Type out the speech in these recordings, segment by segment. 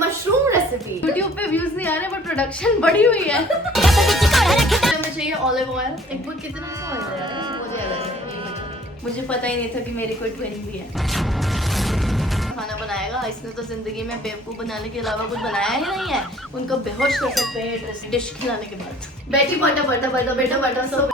Mushroom recipe. YouTube पे views नहीं आ रहे बट प्रोडक्शन बढ़ी हुई है। हमें चाहिए ऑलिव ऑयल। एक बुक कितना का ऑयल है यार? मुझे पता ही नहीं था कि मेरी कोई ट्विन भी है। खाना बनाएगा इसने तो जिंदगी में बेवकूफ बनाने के अलावा कुछ बनाया ही नहीं है। उनको बेहोश कर सकते हैं डिश खिलाने के बाद। बेटी पटा पटा पटा बेटा पटा सो।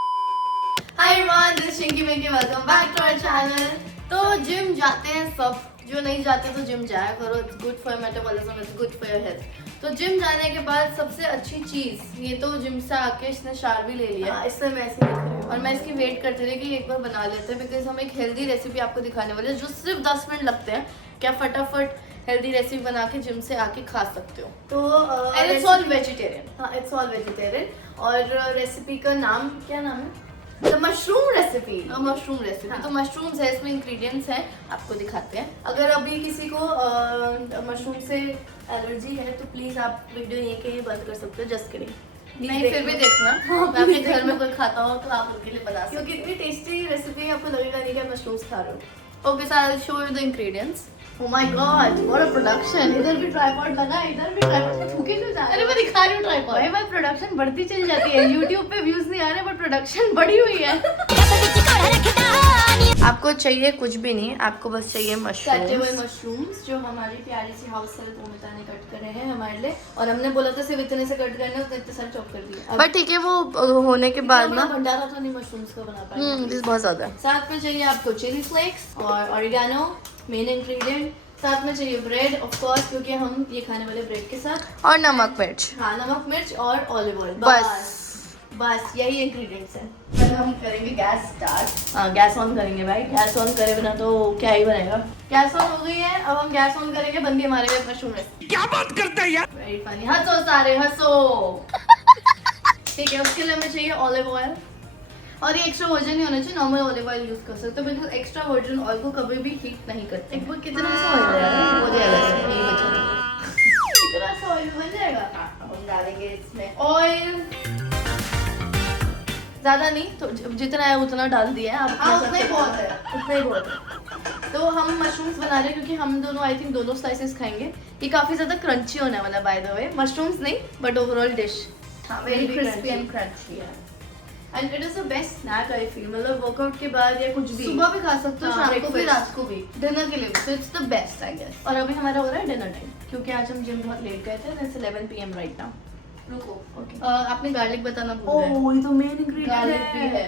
Hi everyone, this is Shinki Minki, welcome back to our channel. तो जिम जाते हैं सब, जो नहीं जाते तो जिम जाया करो। It's good for metabolism, it's good for your health. तो जिम जाने के बाद सबसे अच्छी चीज, ये तो जिम से आके इसने शार भी ले लिया। इससे मैं ऐसे दिख रही हूँ और मैं इसकी वेट करती रही कि एक बार बना लेते हैं, बिकॉज हम एक हेल्दी रेसिपी आपको दिखाने वाले हैं जो सिर्फ 10 मिनट लगते हैं। क्या फटाफट हेल्दी रेसिपी बना के जिम से आके खा सकते हो। तो इट्स ऑल वेजिटेरियन। हाँ, इट्स ऑल वेजिटेरियन। और रेसिपी का नाम क्या नाम है? The mushroom recipe. Mushroom recipe. हाँ। तो मशरूम्स है, इसमें इंग्रेडिएंट्स हैं, आपको दिखाते हैं। अगर अभी किसी को मशरूम से एलर्जी है तो प्लीज आप वीडियो यहीं कहीं बंद कर सकते हो। Just kidding. नहीं, फिर भी देखना। मैं अपने घर में कोई खाता हो तो आप उनके लिए बना सकते हो, क्योंकि इतनी टेस्टी रेसिपी आपको लगेगा नहीं कि आप मशरूम्स खा रहे हो। Okay, so I will show you the ingredients. Oh my God, what a production! इधर भी ट्राइपॉड बना, इधर भी ट्राइपॉड। फूके क्यों जा रहे? अरे मैं दिखा रही हूँ ट्राइपॉड। भाई भाई प्रोडक्शन बढ़ती चली जाती है। YouTube पे व्यूज नहीं आ रहे बट प्रोडक्शन बढ़ी हुई है। आपको चाहिए कुछ भी नहीं, आपको बस चाहिए मशरूम। कटे हुए मशरूम्स जो हमारी प्यारी सी हाउस हेल्प मोमिता ने कट करे हैं हमारे लिए। और हमने बोला था सिर्फ इतने से कट करने, उसने इतने सारे चॉप कर दिए। बट ठीक है, वो होने के बाद ना भंडारा तो नहीं मशरूम्स का बना पाएंगे। दिस बहुत ज्यादा। साथ में चाहिए आपको चिली फ्लेक्स और ऑरिगेनो, मेन इंग्रेडिएंट। साथ में चाहिए ब्रेड, ऑफ कोर्स, क्योंकि हम ये खाने वाले ब्रेड के साथ। और नमक मिर्च। हाँ, नमक मिर्च और ऑलिव ऑयल। बस यही इंग्रेडिएंट्स हैं। पहले हम करेंगे गैस स्टार्ट। हाँ, गैस ऑन करेंगे भाई। गैस ऑन करे बिना तो क्या ही बनेगा। गैस ऑन हो गई है, अब हम गैस ऑन करेंगे। बंदी हमारे लिए मशरूम रेसिपी। क्या बात करते हैं यार? Very funny. हंसो सारे हंसो। ठीक है, उसके लिए हमें चाहिए ऑलिव ऑयल। और ये एक्स्ट्रा वर्जन नहीं होना चाहिए, नॉर्मल ऑलिव ऑयल यूज कर सकते हो। बिल्कुल एक्स्ट्रा वर्जन ऑयल को कभी भी हीट नहीं करते। एक बार कितना सा ऑयल है यार? हो जाएगा, नहीं बचा। कितना सा ऑयल बन जाएगा। अब हम डालेंगे इसमें ऑयल, ज्यादा नहीं, तो जितना है उतना डाल दिया है। हाँ, उतना ही बहुत है, उतना ही बहुत है। तो हम मशरूम्स बना रहे हैं क्योंकि हम दोनों आई थिंक दोनों स्लाइसेस खाएंगे। ये काफी ज्यादा क्रंची होने वाला बाय द वे। मशरूम्स नहीं but overall dish very crispy and crunchy है। And it is the best snack I feel. मतलब वर्कआउट के बाद या कुछ भी सुबह भी खा सकते हो, शाम को भी, रात को भी, डिनर के लिए भी। So it's the best I guess. और अभी हमारा हो रहा है डिनर टाइम, क्योंकि आज हम जिम बहुत लेट गए थे। It's 11 PM right now. रुको, ओके। आपने गार्लिक बताना भूल गए। ओह, ये तो मेन इंग्रेडिएंट है। गार्लिक भी है।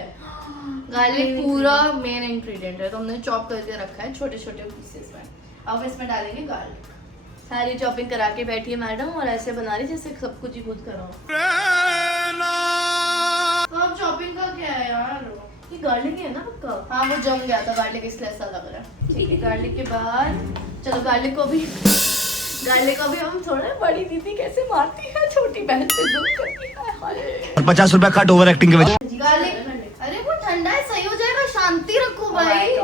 गार्लिक पूरा मेन इंग्रेडिएंट है, तो हमने चॉप करके रखा है छोटे छोटे पीसेस में। अब इसमें डालेंगे गार्लिक। सारी चॉपिंग करा के बैठी है मैडम और ऐसे बना रही जैसे सब कुछ ही खुद करो। तो अब चॉपिंग का क्या है यार? ये गार्लिक ही है ना पक्का? हाँ, वो जम गया था गार्लिक, इसलिए ऐसा लग रहा है। ठीक है, गार्लिक के बाद चलो गार्लिक को भी हम थोड़ा। बड़ी दीदी कैसे मारती है छोटी बहन पे जुल्म करती है। 50 रुपया कट ओवर एक्टिंग के वजह। गार्लिक, अरे वो ठंडा है, सही हो जाएगा। शांति रखो भाई।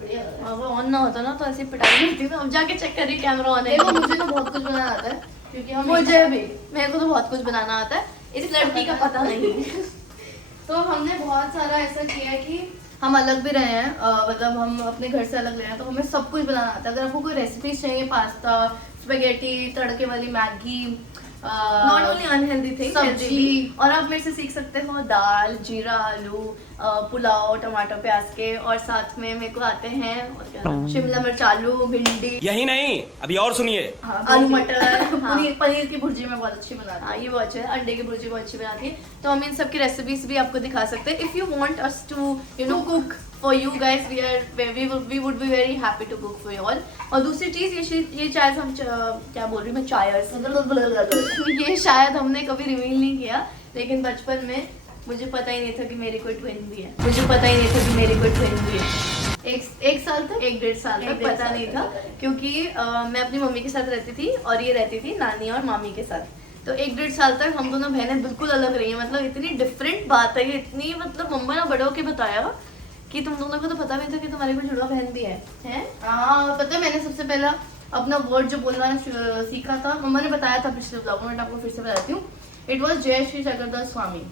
अगर ऑन ना होता ना तो ऐसी पिटाई मिलती ना। अब जाके चेक करिए कैमरा ऑन है। देखो, मुझे तो बहुत कुछ बनाना आता है, क्योंकि हम मेरे को तो बहुत कुछ बनाना आता है, इस लड़की का पता नहीं। तो हमने बहुत सारा ऐसा किया है कि हम अलग भी रहे हैं, मतलब हम अपने घर से अलग रहे हैं, तो हमें सब कुछ बनाना आता है। अगर आपको कोई रेसिपीज चाहिए, पास्ता, स्पेगेटी, तड़के वाली Maggi, not only unhealthy thing, सब्जी, और आप मेरे से सीख सकते हो दाल, जीरा, आलू, पुलाव, टमाटर, प्याज के। और साथ में मेरे को आते हैं और क्या, शिमला मिर्च, आलू, भिंडी। यही नहीं, अभी और सुनिए। हाँ, आलू मटर, पनीर की भुर्जी में बहुत अच्छी बनाती हूँ। ये बहुत अच्छा है। अंडे की भुर्जी बहुत अच्छी बनाती है। तो हम इन सब की रेसिपीज भी आपको दिखा सकते हैं। If you want us to cook for you guys, we would be very happy to cook for you all. और दूसरी चीज, ये शायद हम क्या बोल रही हूँ मैं, ये शायद हमने कभी रिवील नहीं किया, लेकिन बचपन में मुझे पता ही नहीं था कि मेरी कोई ट्विन भी है। एक साल तक, 1-1.5 साल तक पता नहीं था, क्योंकि मैं अपनी मम्मी के साथ रहती थी और ये रहती थी नानी और मामी के साथ। तो 1-1.5 साल तक हम दोनों बहनें बिल्कुल अलग रही हैं। मतलब इतनी डिफरेंट बात है ये, इतनी, मतलब मम्मा ने बड़ों के बताया कि तुम दोनों को तो पता भी था कि तुम्हारी कोई जुड़वा बहन भी है। हाँ, पता है, मैंने सबसे पहला अपना वर्ड जो बोलना सीखा था, मम्मा ने बताया था पिछले ब्लॉग में, मैं आपको फिर से बताती हूँ। इट वॉज जय श्री चक्रधर स्वामी।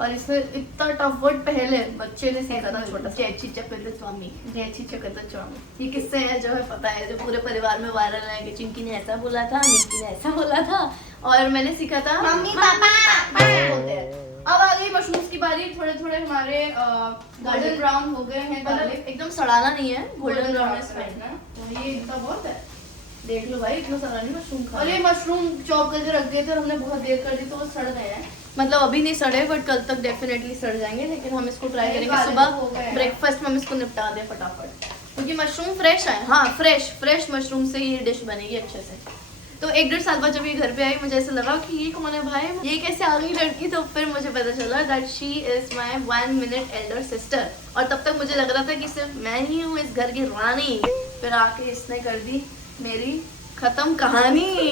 और इसमें इतना टफ वर्ड पहले बच्चे ने सीखा था, छोटा सा जैची चकत स्वामी, जैची चकत स्वामी। ये किससे है जो है पता है, जो पूरे परिवार में वायरल है कि चिंकी ने ऐसा बोला था, निक्की ने ऐसा बोला था, और मैंने सीखा था मम्मी पापा बोलते हैं। अब आ गई मशरूम्स की बारी। थोड़े थोड़े हमारे गोल्डन ब्राउन हो गए हैं, गार्लिक एकदम सड़ाना नहीं है, गोल्डन ब्राउन है। ये इतना बहुत है, देख लो भाई, इतना सारा नहीं मशरूम खा। और ये मशरूम चॉप करके रख दिए थे और हमने बहुत देर कर दी तो वो सड़ गए हैं। मतलब अभी नहीं सड़े बट कल तक डेफिनेटली सड़ जाएंगे, लेकिन हम इसको ट्राई करेंगे सुबह ब्रेकफास्ट में हम इसको निपटा दें फटाफट, क्योंकि मशरूम फ्रेश है। हाँ, फ्रेश मशरूम से ये डिश बनेगी अच्छे से। तो 1-1.5 साल बाद जब ये घर पे आई मुझे ऐसा लगा कि ये कौन है भाई, ये कैसे आ गई लड़की, तो फिर मुझे पता चला that she is my 1 minute Elder sister. और तब तक मुझे लग रहा था कि सिर्फ मैं ही हूँ इस घर की रानी, फिर आके इसने कर दी मेरी खत्म कहानी।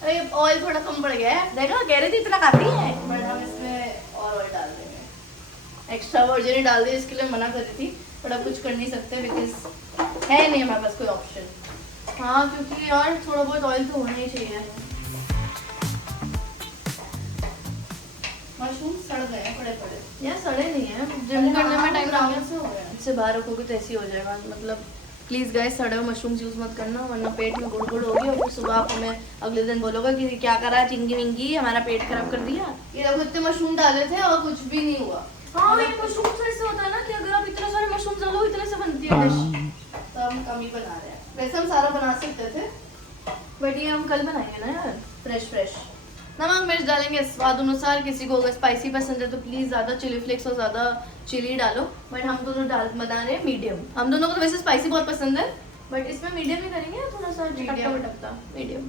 अरे ऑयल थोड़ा कम पड़ गया है, देखा कह रही थी इतना काफी है, बट हम इसमें और ऑयल डाल देंगे। एक्स्ट्रा वर्जिन ही डाल दी, इसके लिए मना कर रही थी, बट अब कुछ कर नहीं सकते बिकॉज है नहीं हमारे पास कोई ऑप्शन। हाँ, क्योंकि यार थोड़ा बहुत ऑयल तो होना ही चाहिए। मशरूम सड़ गए पड़े यार, सड़े नहीं है, जिम करने में टाइम लगा से हो गया, इससे बाहर रखोगे तो ऐसे ही हो जाएगा। मतलब प्लीज़ गाइस, सड़े हुए मशरूम्स यूज़ मत करना, वरना पेट में गुड़गुड़ होगी और फिर सुबह आप हमें अगले दिन बोलोगे कि क्या करा चिंगी विंगी, हमारा पेट खराब कर दिया। ये देखो इतने मशरूम डाले थे और कुछ भी नहीं हुआ। हाँ, ये मशरूम से ऐसे होता है ना कि अगर आप इतने सारे मशरूम डालो इतने से बनती है डिश, तो हम कम ही बना रहे हैं। वैसे हम सारा बना सकते थे, बट ये हम कल बनाएंगे ना यार, फ्रेश। नमक मिर्च डालेंगे स्वाद अनुसार, किसी को अगर स्पाइसी पसंद है तो प्लीज़ ज़्यादा चिली फ्लेक्स और ज़्यादा चिली डालो, बट हम दोनों बना रहे हैं मीडियम। हम दोनों को तो वैसे स्पाइसी बहुत पसंद है, बट इसमें मीडियम ही करेंगे, थोड़ा सा भटकता मीडियम।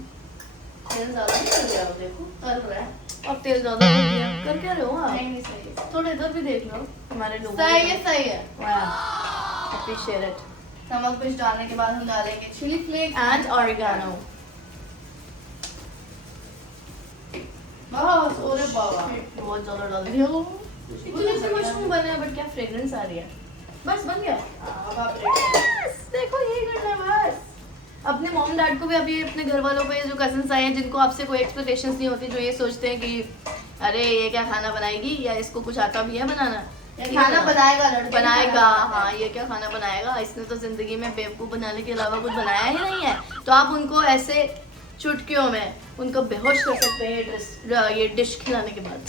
तेल ज़्यादा नहीं कर दिया, देखो तल रहा है, अब तेल ज़्यादा कर दिया, कर क्या रहे हो आप? नहीं सही है, थोड़ा इधर भी देख लो हमारे लोग। सही है, अप्रिशिएट इट। नमक मिर्च डालने के बाद हम डालेंगे चिली फ्लेक्स एंड ऑरिगेनो। अरे बाबा, बहुत ज्यादा डाल दिया। इतने से मशरूम बने हैं, बट क्या फ्रेग्रेंस आ रही है। बस बन गया। अब आप देखो, यही करना है बस। अपने मॉम डैड को भी अभी अपने घर वालों पे, जो कजन्स आए हैं जिनको आपसे कोई एक्सपेक्टेशंस नहीं होती, जो ये सोचते हैं कि अरे ये क्या खाना बनाएगी, या इसको कुछ आता भी है बनाना, खाना बनाएगा। हाँ, ये क्या खाना बनाएगा, इसने तो जिंदगी में बेवकूफ बनाने के अलावा कुछ बनाया ही नहीं है। तो आप उनको ऐसे चुटकियों में उनको बेहोश कर सकते हैं ये डिश खिलाने के बाद।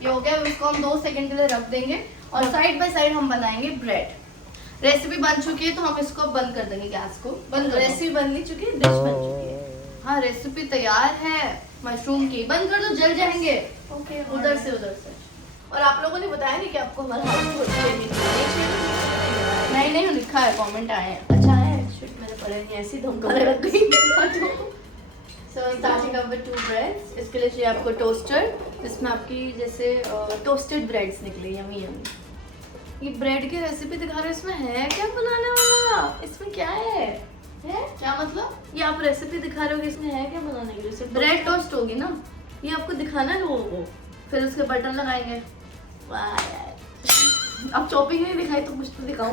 ये हो गया, इसको हम 2 सेकंड के लिए रख देंगे और साइड बाय साइड हम बनाएंगे ब्रेड। रेसिपी बन चुकी है तो हम इसको बंद कर देंगे, गैस को बंद। रेसिपी बन नहीं चुकी है, डिश बन चुकी है। हाँ, रेसिपी तैयार है मशरूम की, बंद कर दो, जल जाएंगे। ओके, उधर से। और आप लोगों ने बताया नहीं कि आपको हमारा नहीं लिखा है, कमेंट आए हैं, अच्छा है। शिट, मेरे पढ़े नहीं, ऐसी धमका लग गई। So starting up with 2 breads. इसके लिए चाहिए आपको टोस्टर, जिसमें आपकी जैसे टोस्टेड ब्रेड्स निकले, यमी। ये ब्रेड की रेसिपी दिखा रहे हो, इसमें है क्या बनाने वाला, इसमें क्या है क्या मतलब? ये आप रेसिपी दिखा रहे हो कि इसमें है क्या बनाने के लिए? ब्रेड टोस्ट होगी ना, ये आपको दिखाना है लोगों को, फिर उसके बटन लगाएंगे। वाह यार, अब चॉपिंग नहीं दिखाई तो कुछ तो दिखाऊं।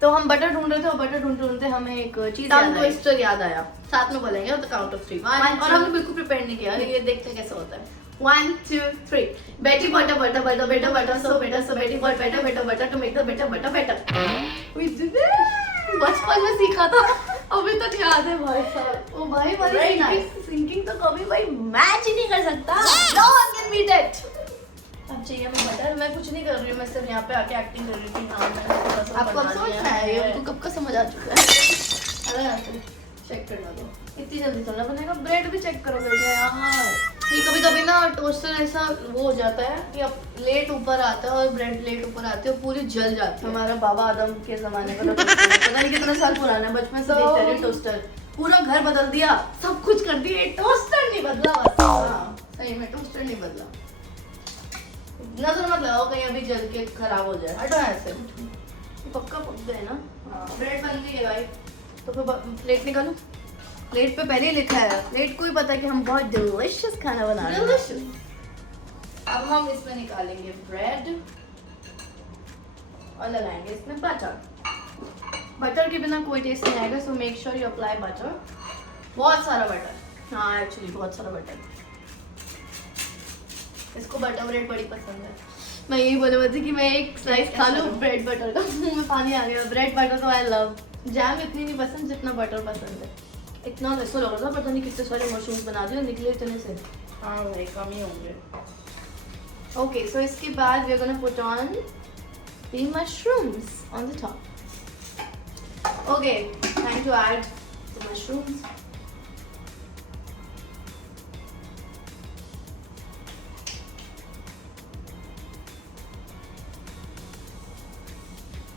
तो हम बटर ढूंढ रहे थे और बटर ढूंढते हमें एक चीज ट्विस्टर याद आया। साथ में बोलेंगे तो काउंट ऑफ 3 और हमने बिल्कुल प्रिपेयर नहीं किया, ये देखते कैसे होता है। 1 2 3। Betty butter butter butter better butter so Betty boy better butter to make the better better. बचपन में सीखा था, अभी तक याद है भाई साहब। ओ भाई, हमारी सिंकिंग तो कभी भाई मैच ही नहीं कर सकता। No one can beat it. अब चाहिए हमें बटर। मैं कुछ नहीं कर रही हूँ, मैं सिर्फ यहाँ पे आके एक्टिंग कर रही थी। हाँ, आपको अब समझ में आया, ये उनको कब का समझ आ चुका है। अरे चेक करना दो, इतनी जल्दी थोड़ा बनेगा। ब्रेड भी चेक करोगे यार, ये कभी कभी ना टोस्टर ऐसा वो हो जाता है कि अब लेट ऊपर आता है और ब्रेड लेट ऊपर आती है और पूरी जल जाती है। हमारा बाबा आदम के जमाने का पता नहीं कितना साल पुराना है, बचपन से देखते रहे टोस्टर। पूरा घर बदल दिया, सब कुछ कर दिया, टोस्टर नहीं बदला बस। हाँ, सही में टोस्टर नहीं बदला। नजर मत लगाओ कहीं अभी जल के खराब हो जाए। हटो ऐसे, पक्का पक गए ना। हाँ, ब्रेड बन गई है भाई, तो फिर प्लेट निकालो। प्लेट पे पहले ही लिखा है, प्लेट को ही पता है कि हम बहुत डिलीशियस खाना बना रहे हैं। अब हम इसमें निकालेंगे ब्रेड और लगाएंगे इसमें बटर। बटर के बिना कोई टेस्ट नहीं आएगा, so make sure you apply butter, बहुत सारा बटर। हाँ एक्चुअली बहुत सारा बटर, इसको बटर ब्रेड बड़ी पसंद है। मैं यही बोले थी कि मैं एक स्लाइस खा लूँ ब्रेड बटर का, मुंह में पानी आ गया। ब्रेड बटर तो आई लव, जैम इतनी नहीं पसंद जितना बटर पसंद है। इतना ऐसा लग रहा था पता नहीं कितने सारे मशरूम्स बना दिए निकले इतने से। हाँ भाई कम ही होंगे। ओके सो इसके बाद we are gonna put on the mushrooms on the top. Okay time to add the mushrooms.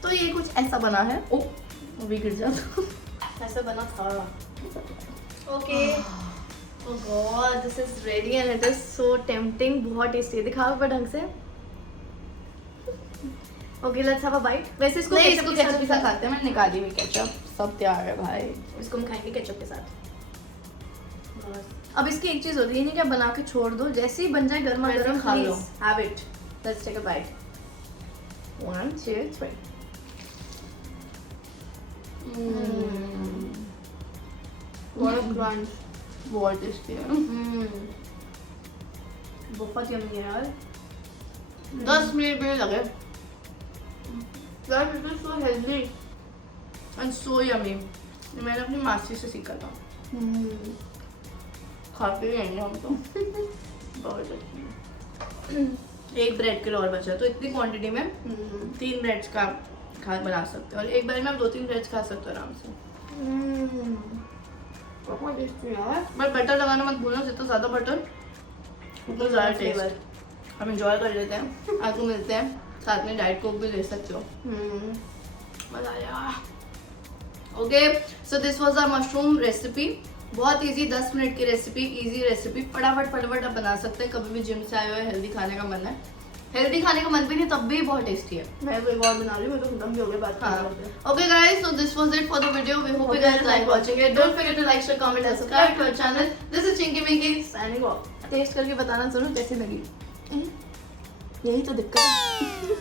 तो ये कुछ ऐसा बना है। ओ अभी गिर जाता, ऐसा बना था। Okay oh God this is ready and it is so tempting, बहुत टेस्टी है। दिखाओ पर ढंग से। Okay let's have a bite. वैसे इसको नहीं, केचप इसको के केचप के साथ साथ खाते हैं। मैंने निकाली हुई केचप, सब तैयार है भाई। इसको हम खाएंगे केचप के साथ। अब इसकी एक चीज होती है नहीं क्या, बना के छोड़ दो, जैसे ही बन जाए गर्मा वैसे गर्म खा लो। Have it. Let's take a bite. 1 2 3। What a crunch, बहुत टेस्टी है। बहुत यम्मी है यार। 10 मिनट भी नहीं लगे। Guys, it is so healthy and so yummy. ये मैंने अपनी मासी से सीखा था। खाते ही रहेंगे हम तो। बहुत अच्छी है। एक ब्रेड किलो और बचा है, तो इतनी क्वांटिटी में 3 ब्रेड्स का खा बना सकते हो और एक बार में आप 2-3 ब्रेड्स खा सकते हो आराम से। बहुत टेस्टी यार। बट बटर लगाना मत भूलना, जितना ज़्यादा बटर उतना ज़्यादा टेस्ट। हम इंजॉय कर लेते हैं। आपको मिलते हैं साथ में, डाइट कोक भी ले सकते हो। मज़ा आया। Okay so this was our mushroom recipe. बहुत इजी, 10 मिनट की रेसिपी, इजी रेसिपी, फटाफट आप बना सकते हैं। कभी भी जिम से आए हुए हेल्दी खाने का मन है, हेल्दी खाने का मन भी नहीं तब भी बहुत टेस्टी है। मैं तो एक और बना रही हूँ, मैं तो खत्म भी हो गया बात हाँ करते करते। Okay guys, so this was it for the video. We hope you guys like watching it. Don't forget to like, share, comment and subscribe to our channel. This is Chinki Minki signing off. Taste करके बताना जरूर कैसी लगी। यही तो दिक्कत है।